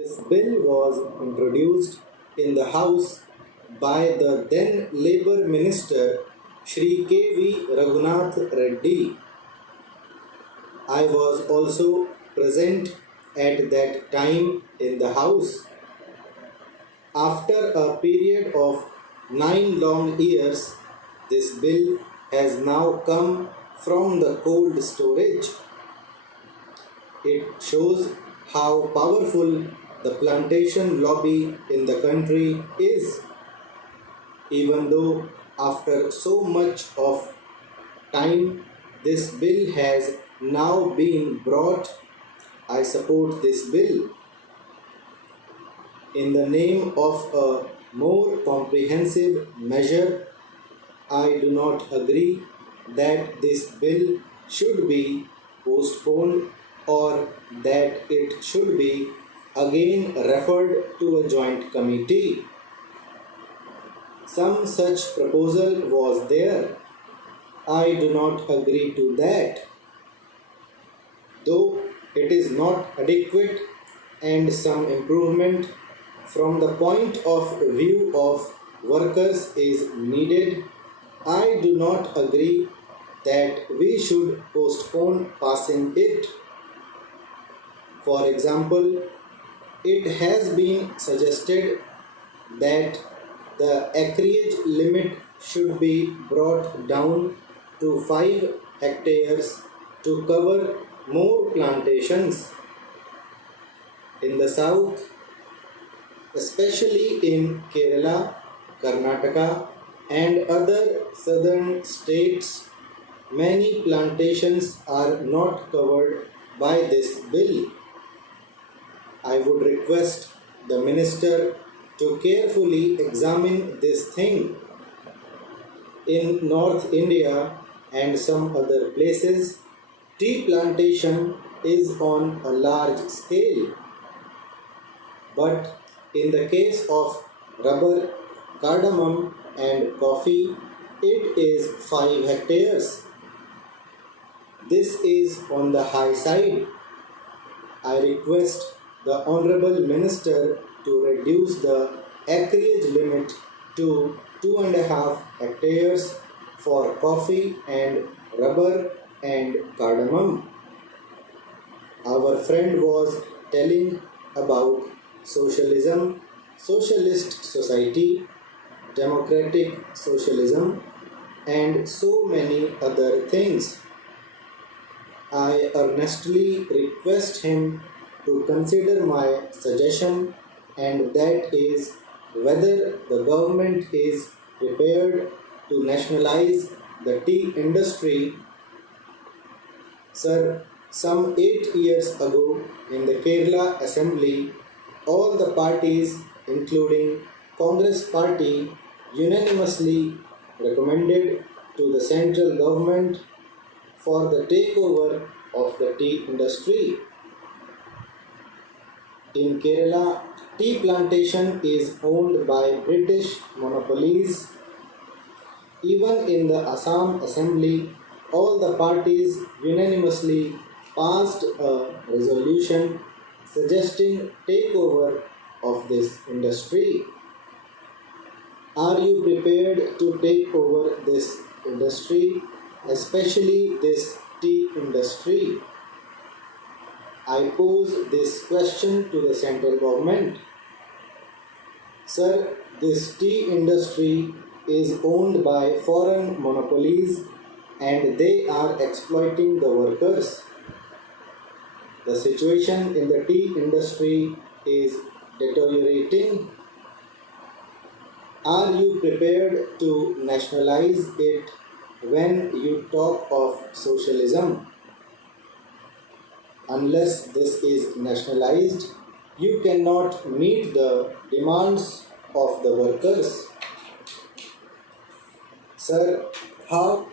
This bill was introduced in the House by the then Labour Minister Shri K.V. Raghunath Reddy. I was also present at that time in the House. After a period of 9 long years, this bill has now come from the cold storage. It shows how powerful the plantation lobby in the country is. Even though after so much of time this bill has now been brought, I support this bill. In the name of a more comprehensive measure, I do not agree that this bill should be postponed or that it should be again referred to a joint committee. Some such proposal was there. I do not agree to that. Though it is not adequate and some improvement from the point of view of workers is needed, I do not agree that we should postpone passing it. For example, it has been suggested that the acreage limit should be brought down to 5 hectares to cover more plantations. In the south, especially in Kerala, Karnataka, and other southern states, many plantations are not covered by this bill. I would request the minister to carefully examine this thing. In North India and some other places, tea plantation is on a large scale. But in the case of rubber, cardamom, and coffee, it is 5 hectares. This is on the high side. I request the Honorable Minister to reduce the acreage limit to 2.5 hectares for coffee and rubber and cardamom. Our friend was telling about socialism, socialist society, democratic socialism, and so many other things. I earnestly request him to consider my suggestion, and that is whether the government is prepared to nationalize the tea industry. Sir, some 8 years ago in the Kerala Assembly, all the parties, including Congress Party, unanimously recommended to the central government for the takeover of the tea industry. In Kerala, tea plantation is owned by British monopolies. Even in the Assam Assembly, all the parties unanimously passed a resolution suggesting takeover of this industry. Are you prepared to take over this industry, especially this tea industry? I pose this question to the central government. Sir, this tea industry is owned by foreign monopolies and they are exploiting the workers. The situation in the tea industry is deteriorating. Are you prepared to nationalize it when you talk of socialism? Unless this is nationalized, you cannot meet the demands of the workers. Sir, how